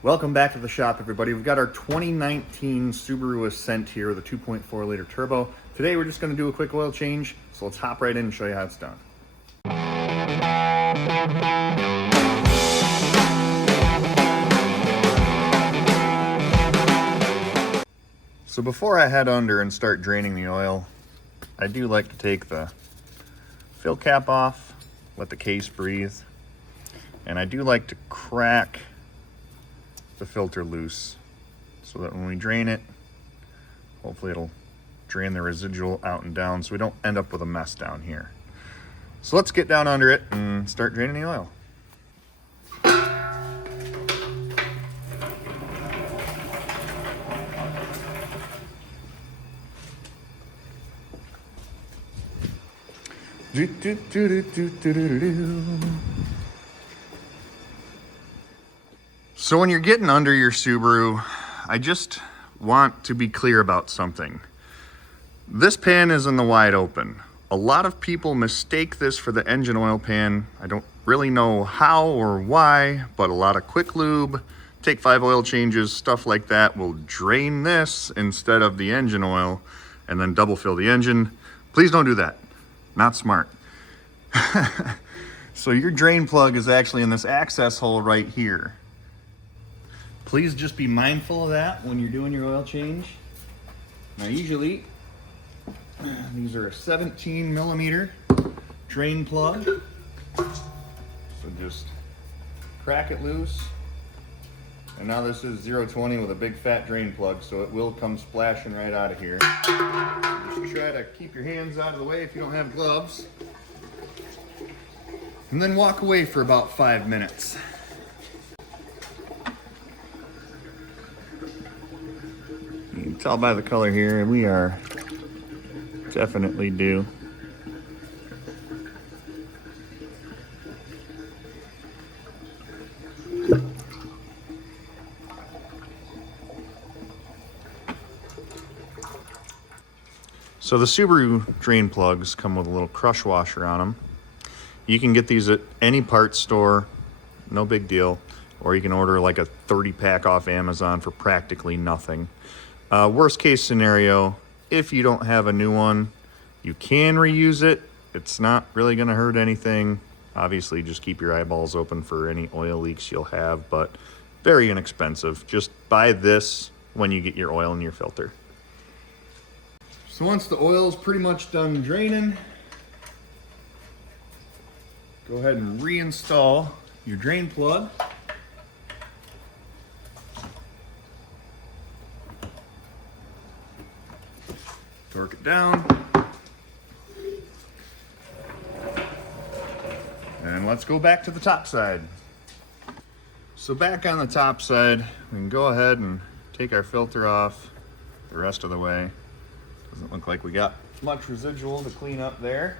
Welcome back to the shop, everybody. We've got our 2019 Subaru Ascent here with a 2.4 liter turbo. Today we're just going to do a quick oil change, so let's hop right in and show you how it's done. So before I head under and start draining the oil, I do like to take the fill cap off, let the case breathe, and I do like to crack the filter loose so that when we drain it, hopefully it'll drain the residual out and down so we don't end up with a mess down here. So let's get down under it and start draining the oil. So when you're getting under your Subaru, I just want to be clear about something. This pan is in the wide open. A lot of people mistake this for the engine oil pan. I don't really know how or why, but a lot of quick lube, take 5 oil changes, stuff like that will drain this instead of the engine oil and then double fill the engine. Please don't do that. Not smart. So your drain plug is actually in this access hole right here. Please just be mindful of that when you're doing your oil change. Now usually, these are a 17 millimeter drain plug. So just crack it loose. And now this is 020 with a big fat drain plug, so it will come splashing right out of here. Just try to keep your hands out of the way if you don't have gloves. And then walk away for about 5 minutes. You can tell by the color here, we are definitely due. So the Subaru drain plugs come with a little crush washer on them. You can get these at any parts store, no big deal. Or you can order like a 30 pack off Amazon for practically nothing. Worst case scenario, if you don't have a new one, you can reuse it. It's not really gonna hurt anything. Obviously, just keep your eyeballs open for any oil leaks you'll have, but very inexpensive. Just buy this when you get your oil in your filter. So once the oil's pretty much done draining, go ahead and reinstall your drain plug. Torque it down. And let's go back to the top side. So back on the top side, we can go ahead and take our filter off the rest of the way. Doesn't look like we got much residual to clean up there.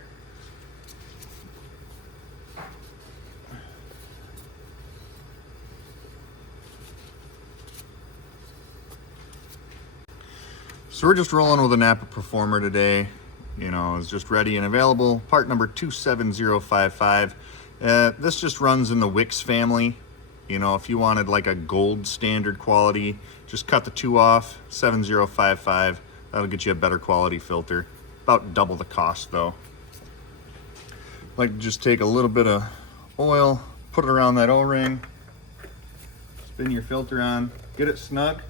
So we're just rolling with a Napa Performer today. You know, it's just ready and available. Part number 27055. This just runs in the Wix family. You know, if you wanted like a gold standard quality, just cut the 2 off, 7055. That'll get you a better quality filter. About double the cost though. Like to just take a little bit of oil, put it around that O-ring, spin your filter on, get it snug,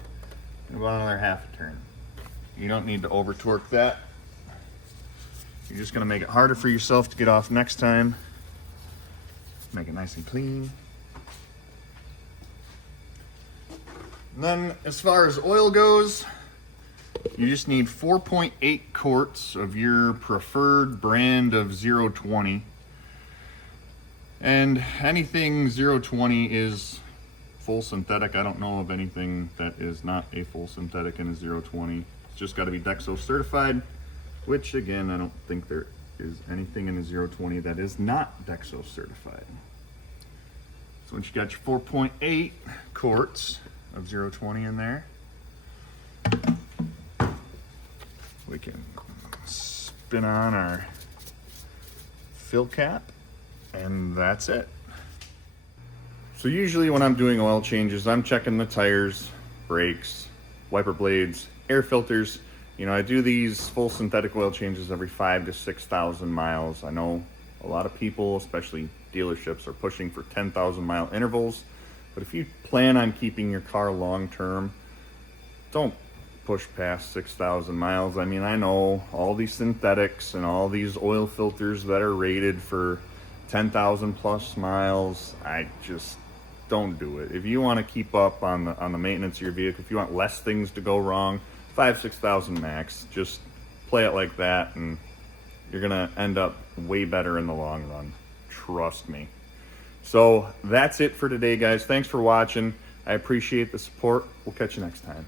and about another half a turn. You don't need to over torque that. You're just gonna make it harder for yourself to get off next time. Make it nice and clean. And then as far as oil goes, you just need 4.8 quarts of your preferred brand of 020. And anything 020 is full synthetic. I don't know of anything that is not a full synthetic in a 020. Just got to be Dexo certified, which again, I don't think there is anything in the 020 that is not Dexo certified. So once you got your 4.8 quarts of 020 in there, we can spin on our fill cap, and that's it. So usually when I'm doing oil changes, I'm checking the tires, brakes, wiper blades, air filters. You know, I do these full synthetic oil changes every 5,000 to 6,000 miles. I know a lot of people, especially dealerships, are pushing for 10,000 mile intervals. But if you plan on keeping your car long term, don't push past 6,000 miles. I mean, I know all these synthetics and all these oil filters that are rated for 10,000 plus miles. I just don't do it. If you want to keep up on the maintenance of your vehicle, if you want less things to go wrong, 5,000-6,000 max, just play it like that and you're gonna end up way better in the long run. Trust me. So that's it for today, guys. Thanks for watching. I appreciate the support. We'll catch you next time.